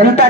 ಎಂತ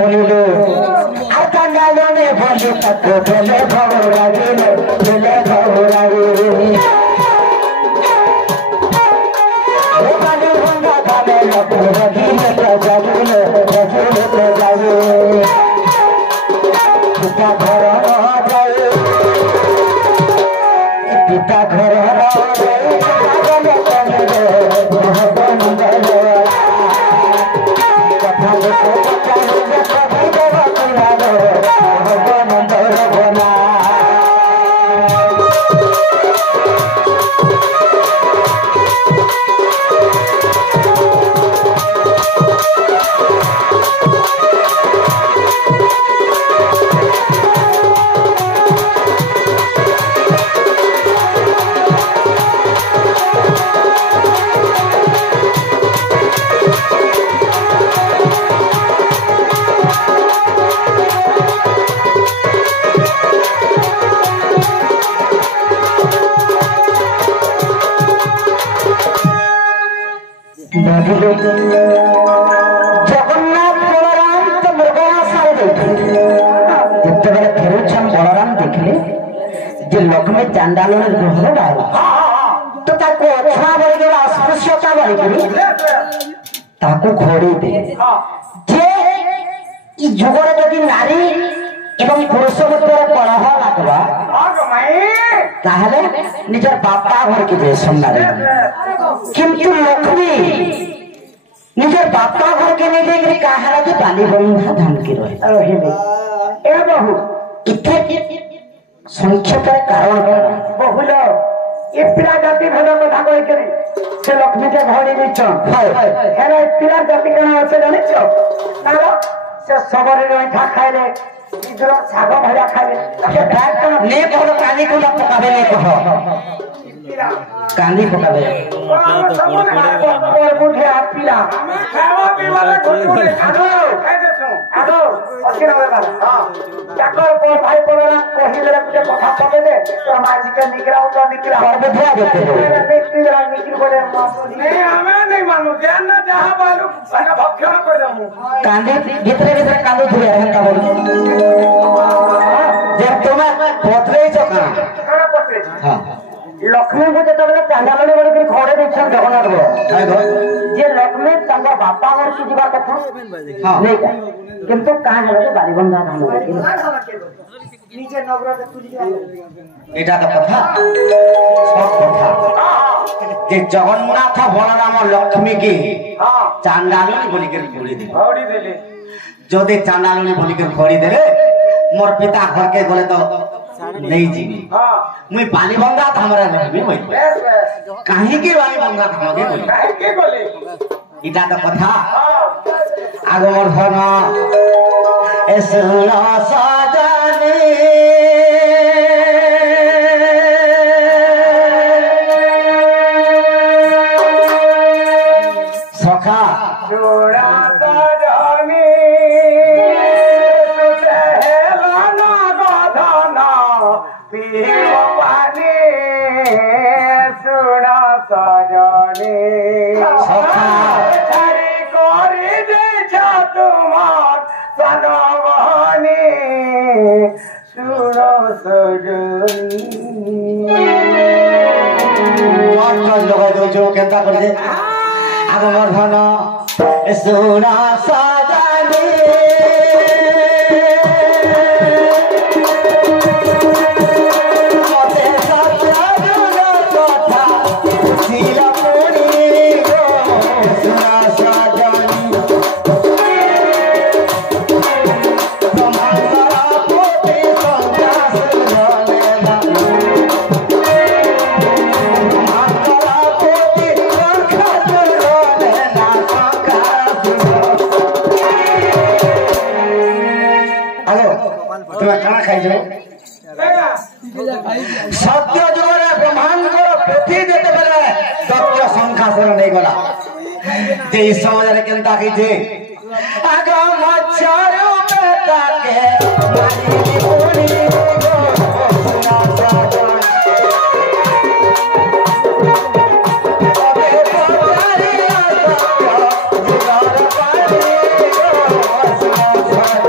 बोलिलो আর কাঙ্গালনে বলি তক বেলে ভবরাগিলে বেলে ভবরাগিলে ও বালি ভঙ্গা গালে ভবরাগিলে জাগিলে জাগিলে জাগিলে পিতা ঘর যায় পিতা ঘর जगन्नाथ बलराम तो मृगया सारे देखले जितने फेरुछन बलराम देखले जे लोक में चांडाल ग्रहण बाहर तो ताको अच्छा बढ़ गया अस्पृश्यता बढ़ गई ताको घोड़ी दे जे ई जुगरे यदि नारी एवं पुरुष मध्य कलह लागबा ताहले निजर बापा घर के जे सम्मान किंतु लक्ष्मी निजर बापा घर के नहीं देख कहा जे बाली बंधा धमकी रहे ए बहु इथे संक्षेप कारण बहुल ये पिला जाति भेद कथा कहि करे से लक्ष्मी के घड़ी बिच हेरे पिला जाति कना আছে জানিছ তার से सबरे रहा खाइले इधर साग भजा खाइले के डाक ने कहलो कानी को पकाबे ने कह कांदी पकाबे और बुढ़े पिला हमें खावा पीवाले गुड़ खाओ खाइ देसु आगो असिना बाबा हां जाकर को भाई बोलरा कहिले के कथा पके दे तो माजी के निकराओ तो निकरा और बुझा देते हो व्यक्ति जरा निकल बोले नहीं हमें नहीं मालूम ज्ञान ना जहां मालूम सका भक्षण कर दमु कांदी भीतर भीतर कांदी धुरे रहन का बोल जब तुम पोतरे छ का पोतरे हां लक्ष्मी को जेतबले चांडालने बड़ी कर घोड़े देखछन जगन्नाथ गो हाय गो जे लक्ष्मी तंगा बापा घर की जीवा कथा हां नहीं का किंतु काहे हलो बालीबंधा धाम नीचे नगरते तुजी एटा तो कथा सब कथा जे जगन्नाथ बलराम लक्ष्मी की हां चांडालनी बोली कर घोड़ी देले जदे चांडालनी बोली कर घोड़ी देले मोर पिता घर के बोले तो नहीं जीवी हां मुई बालीबंधा हमरा रहबे होई काहे के बालीबंधा धामगे बोली काहे के बोले इटा तो कथा आगो मोर धन एसुरा सजनी सखा जोड़ा सजनी पानी सुना सजनी सखा छाड़ी करी दे तुम्हार सनवानी सुनो सजनी लगा दो जो केंता कर दे आगो मोर धन सुना सजनी सत्य जुगरे ब्रह्मांड पृथ्वी देते बेले सत्य संखासन नहीं गला जे समाज रे केनता की जे आगा मच्छर बेटा के मारी बोली गो सुना साजन अबे पतारी जुगार पारी गो सुना साजन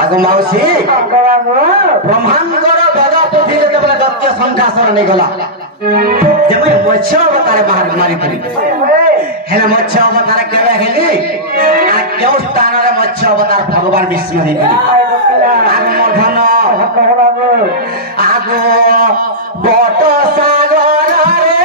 आगो माउसी ब्रह्मांडर बेद पुथि जेतेबेले दत्य संखासर नै गला जेमे मत्स्य अवतार मारी थी हेले मत्स्य अवतार केबे हेली आ केउ स्थान रे मत्स्य अवतार भगवान विष्णु हेली आगो मधन आगो बट सागर रे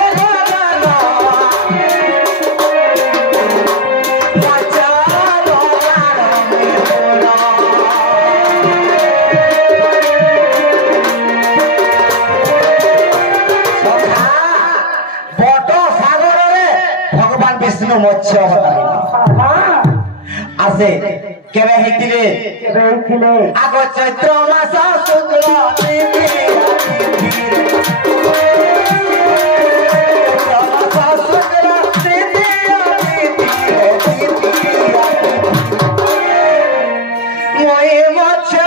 विष्णु मत्स्य अवतार आसे केबे हेतिले आगो चैत्र मास शुक्ल तिथि मोहि मत्स्य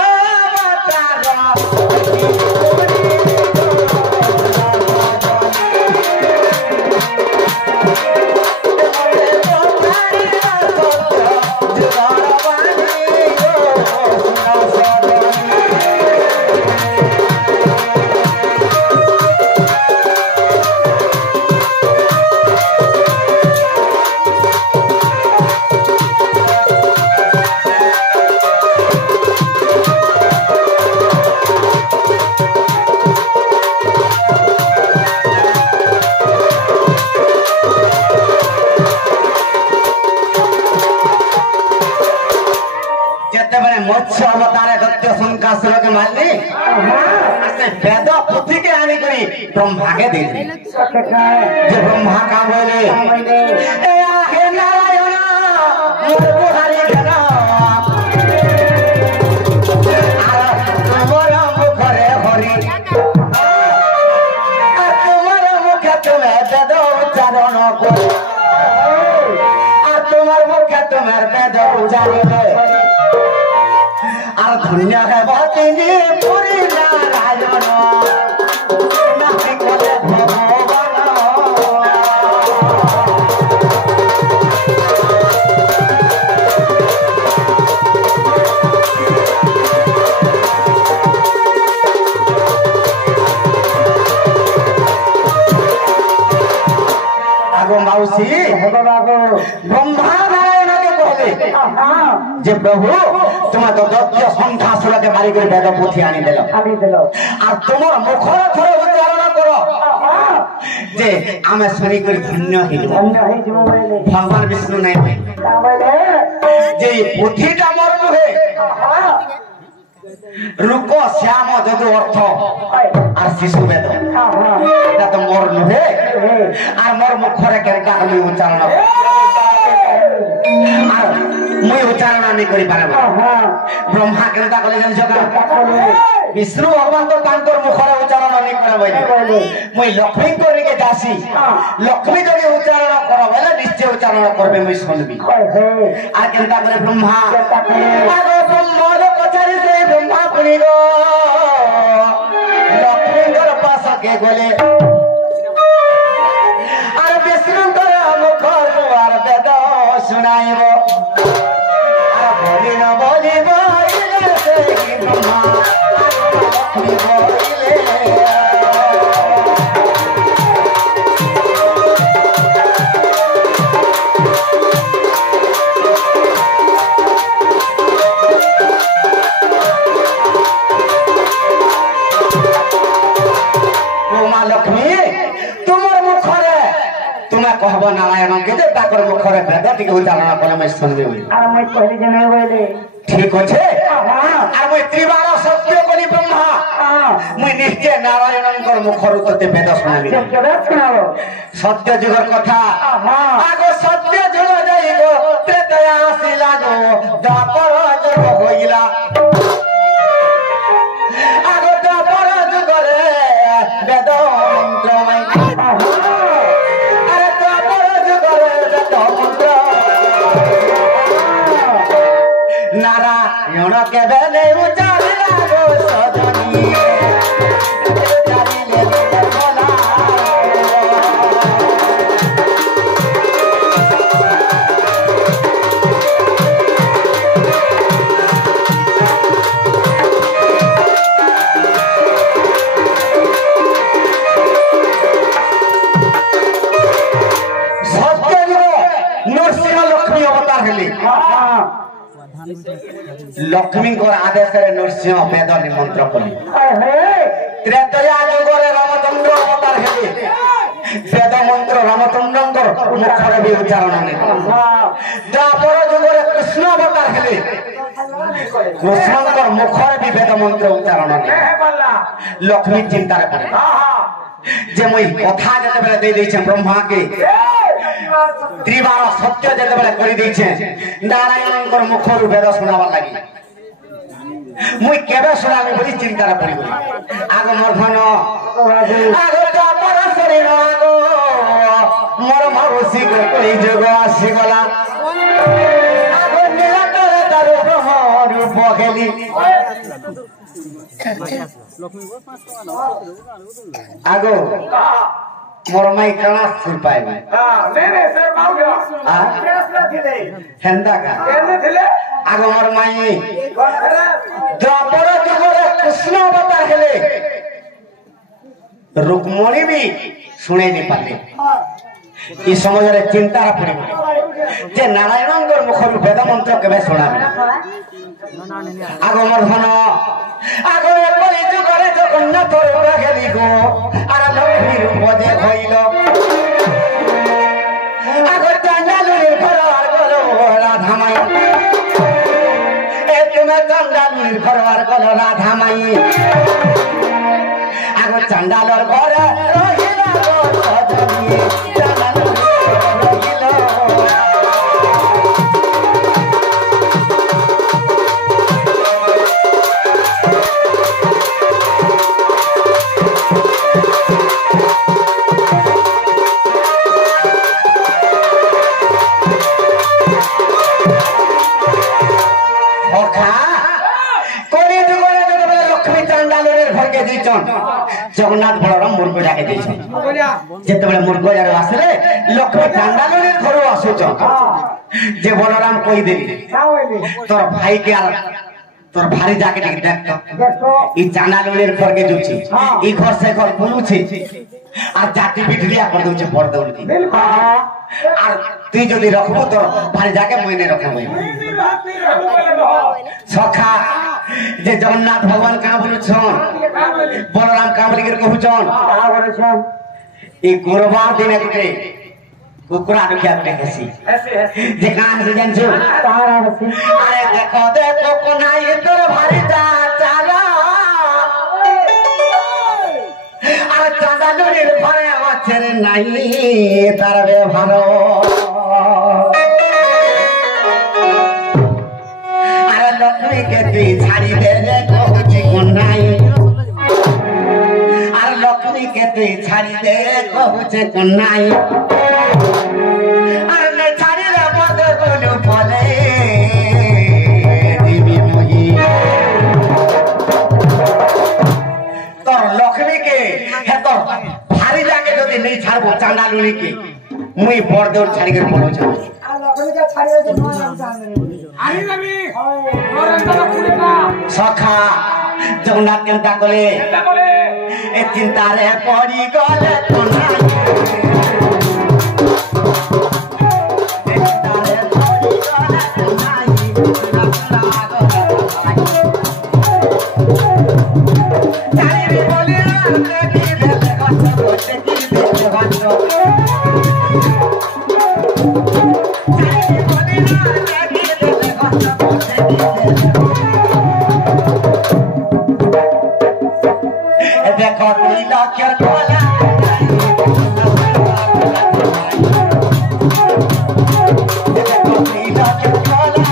मत्स्य अवतार दत्य संकासुर के मारली आसे वेद पुथि के आनी करी ब्रह्मा के दे दी जे ब्रह्मा का बोले ए आहे नारायण मोर बुहारी गना आ तुमर मुखरे हरि आ तुमर मुख तुमे वेद उच्चारण करो आ तुमर मुख तुमर वेद उच्चारण धन्य है बतिनी पुरी नारायण नाहि कले भगवान आगो माउसी ब्रह्मा नारायण के कहले जे प्रभु तुम्हें तो दत्य संखासुर के मारी कर वेद पुथि आनी देलो आ तुमर मुखर थरे उच्चारण करो जे आमे सुनी कर धन्य हिजो भगवान विष्णु नै जे पुथिटा मोर नुहे रुक श्याम जदु अर्थ আর শিশু বেদ এটা তো মোর নুহে আর মোর মুখরে কেনকা আমি উচ্চারণ আর মই উচ্চারণ আমি করি পারব ব্রহ্মা কেনকা কলে জানিছ विष्णु भगवान तो तांकर मुखर उच्चारण नहीं करे मुई लक्ष्मी करिके जासी लक्ष्मी जदि उच्चारण कर बोले निश्चय उच्चारण करबे मुई सुनबी आ केनता करे ब्रह्मा आगो ब्रह्मा पछारी से ब्रह्मा पुनी गो लक्ष्मी कर पास के बोले और विष्णु कर मुखर द्वार वेद सुनाइबो और बोली न बोली बोले से ब्रह्मा कहब नारायण के जे ताकर मुखरे वेद टिके उच्चारण करे मैं सुनबे होई आ मैं पहले जने होइले ठीक होछे आ मैं त्रिबार सत्य करी ब्रह्मा मैं निश्चय नारायणकर मुखर उतते वेद सुनाबी केबे सुनाबो सत्य जुगर कथा आगो सत्य जुग जाइगो त्रेतया आसिला गो द्वापर जुग होइला आगो द्वापर जुगरे वेद मंत्र मैं नारायण के बेले उचारी लागो सजनी उचारी ले बोला लक्ष्मी आदेश नृसिंह वेद निमंत्र कले त्रेतया जुगरे रामचंद्र अवतार हेले वेद मंत्र रामचंद्र मुखर भी उच्चारण नहीं द्वापर जुगरे कृष्ण अवतार हेले कृष्ण मुखर भी वेद मंत्र उच्चारण नहीं लक्ष्मी चिंतार पड़े जे मुई कथा जते बेले दे दैछे ब्रह्मा के त्रिबार सत्य जते बेले करि दैछे नारायणकर मुखर वेद सुनावा लागि मुई केबे सुनाबे बोली चिंतार पड़ी आग मर्धन आग पर शरीर आगो मोर मरुसी को कोई जोग आसी गला आग निराकर दारु ब्रह्म रूप खेली आगो मोर माई कणा सुर पाए नहीं सर बाबू फैसला थिले हेंदा का केने थिले आगो मोर माई द्वापर जुगरे कृष्ण अवतार हेले रुक्मणी भी शुणे नहीं पाले ई समय रे चिंता पड़े जे नारायणंकर मुखर वेद मंत्र केबे सुनाबे आगो मोर धन आगो एपरि जुगरे जगन्नाथ रूप खेली गो आर लक्ष्मी रूप जे हईल आगो चांडाल निर्भर आर गलो राधा माई ए तुमे चांडाल निर्भर आर गलो राधा माई आगो चांडालर घर रहिला गो सजनी चांडाल रहिला जगन्नाथ बलराम मुर्ग डाके जिते मुर्ग जार आसले लक्ष्मी चांडाली घर आसुच जे बलराम कही दे तोर भाई के तोर भारी जाके देख ई चांडाली घर के जुची ई घर से घर बुलुछे आ जाति बिठलिया कर दउछे पड़ दउल की আর তুই যদি রাখবো তোর ভারি জায়গা মইনে রাখবো সখা যে জগন্নাথ ভগবান কা বলছন বলরাম কা বলি করে কহুছন এই গুরুবার দিনে গুটে কুকুরা রখিয়া গুটে হেসি যে কান হেসি জানছো আরে দেখো দেখো কোনাই তোর ভারি যা চালা আর চাঁদালুরির ঘরে আমার ছেড়ে নাই তার ব্যবহার আর লক্ষ্মীকে তুই ছাড়ি দেবে কহুছি কোনাই আর লক্ষ্মীকে তুই ছাড়ি দে কহুছে কোনাই আর নে ছাড়িলে মদ গুলো ফলে দিবি মহি তোর লক্ষ্মীকে হে তোর ভারি জাগে যদি নেই ছাড়বো চাঁদালুরি কি মুই বড় দৌড় ছাড়ি করে বলো যাও লক্ষ্মীকে ছাড়িয়ে দিন আনি যাবি নরেন্দ্র লক্ষ্মীকা সখা জগন্নাথ চিন্তা করে এ চিন্তারে পড়ি গলে কোনা देखो नीला क्या खोला देखो नीला क्या खोला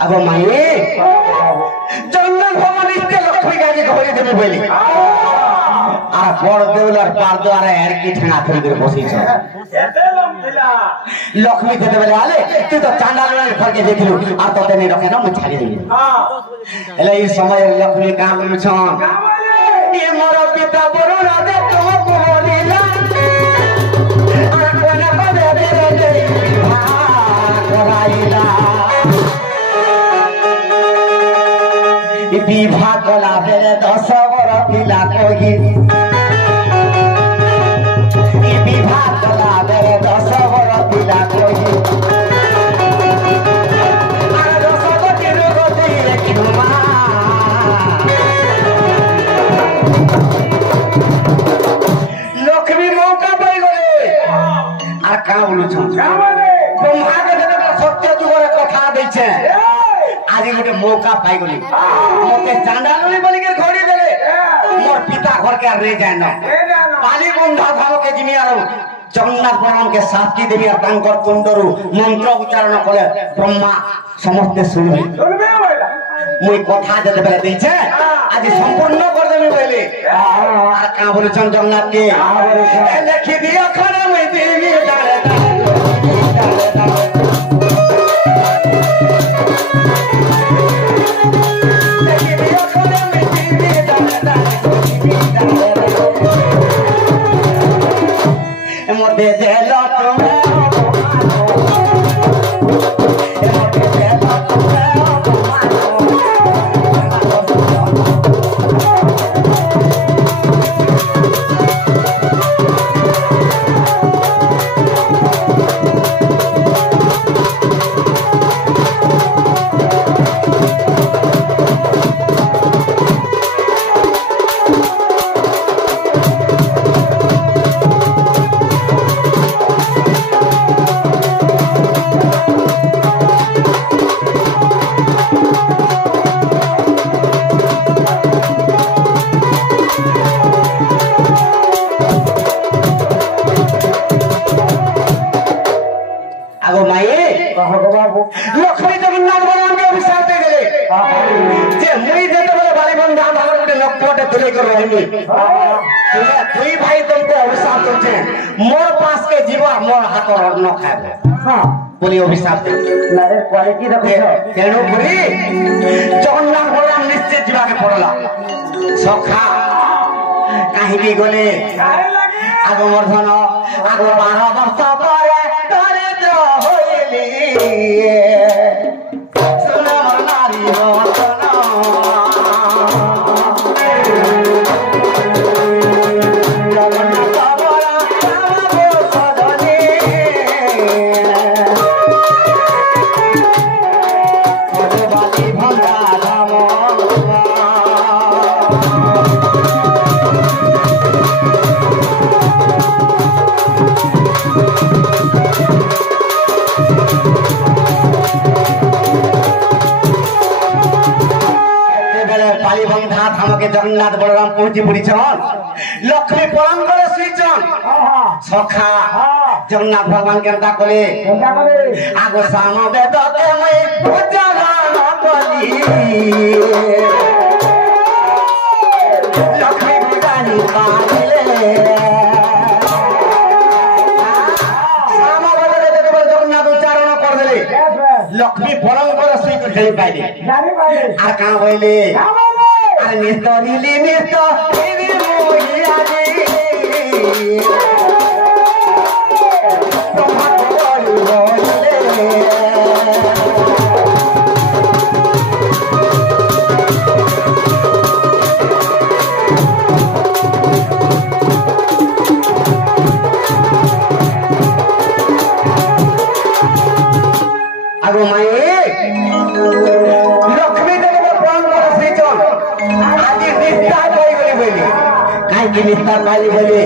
अब माये जगन्नाथ भगवान इतने लक्ष्मी गाजी घरे देवे बोली आ বড় দেউলার পার দ্বারে আর কি ঠেঙা করে বসেছ লক্ষ্মী খেতে বলে আলে তুই তো চান্ডালের ঘরকে দেখিলু আর তোদের নেই রক্ষে না মুই ছাড়ি দিবি এলে এই সময়ের লক্ষ্মী কাঁ বলুছন এ মোর পিতা বড় রাজা তো বলিলা আর কোন পদে দে করাইলা বিভা কলা বেলে 10 বড় পিলা কহি বিভা কলা বেলে 10 বড় পিলা কহি আর 10 বটির গতি কিনুমা লক্ষ্মী মৌকা পাই গলে আর কা বলুছ ব্রহ্মাকে সত্য যুগরে কথা দিছে আজি গোটে মৌকা পাই গলি মতে চান্ডালি বলিকে ঘড়ি দেলে মোর পিতা ঘরকে আর রে যায় না কালী বন্ধা ধামকে জিমি আর জগন্নাথ বরণকে শাস্তি দেবী আর তাঙ্কর কুণ্ডরু মন্ত্র উচ্চারণ করে ব্রহ্মা সমস্তে শুনবে মুই কথা যেতে বেলা দিয়েছে আজি সম্পূর্ণ করে দেবি বলে আর কা বলেছেন জগন্নাথকে লেখি দিও খানা মুই দিবি দাঁড়ে মধ্যে দেল তুমি লক্ষ্মী জগন্নাথ বলরামকে অভিশাপ দিয়ে গেলে যে মুই যেতে বলে বালিবন্ধা আমার গোটে লক্ষ্যটা তুলে করে রহিনি তুই ভাই তোমাকে অভিশাপ করছে মোর পাশকে জীবা মোর হাত অন্ন খাবে বলি অভিশাপ তেণু করি জগন্নাথ বলরাম নিশ্চিত জীবাকে পড়লা সখা কাহিনী গলে আগমর্ধন আগ 12 বর্ষ পরে জগন্নাথ বলরাম পৌঁছি পড়িছন লক্ষ্মী পরম করে শুইছন সখা জগন্নাথ ভগবান কেনটা কলে আগ সাম বেদতে মই উজ্জ্বলন কলি লক্ষ্মী বিদানি পাইলে সাম বেদতে জগন্নাথ উচ্চারণ করলে লক্ষ্মী পরম করে শুই করে পাইলে আর কা হইলে আর নিস্তরিলি নিস্তরিলি মহিয়ালি তোমার বলি বলে আগো মায়ে লক্ষ্মী দেবী প্রাণ করে শ্রীচন আজি নিস্তার পাই বলি কাইকি নিস্তার পাইলি বলি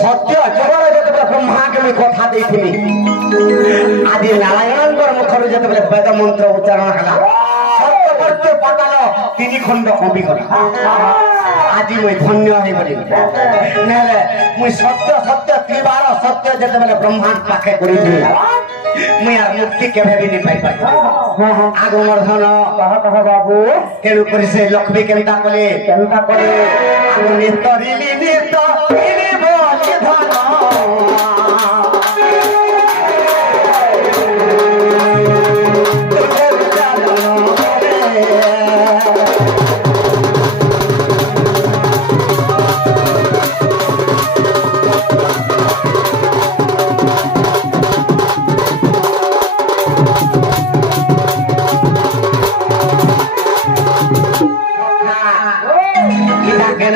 সত্য জগরে যেতবে ব্রহ্মাকে আমি কথা দিয়েছিলি আদি নারায়ণঙ্কর মুখরে যেতবে বেদ মন্ত্র উচ্চারণ হলা সত্য করতে পাতাল 3 খণ্ড কবি করা আজি মই ধন্য হই বলি নহলে মই সত্য সত্য ত্রিবার সত্য যেতবে ব্রহ্মাণ্ড পাখে করিছিলি मुई यार मुक्ति केभे भी नहीं पाई पाई आगो मोर धन कह बाबू तेणु करी से लक्ष्मी केनता कले आगो निर्तरिली निर्तरिली बोली धन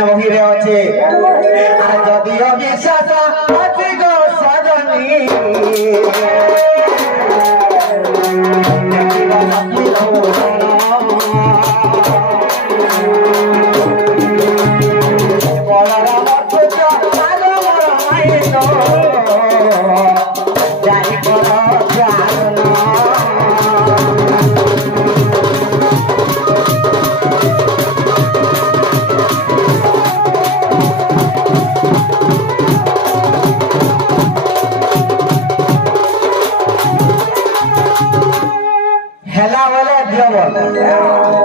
বহিরে আছে আর যদিও বিশ্বাস আছে গো সজনী হেলা বলে দিও বল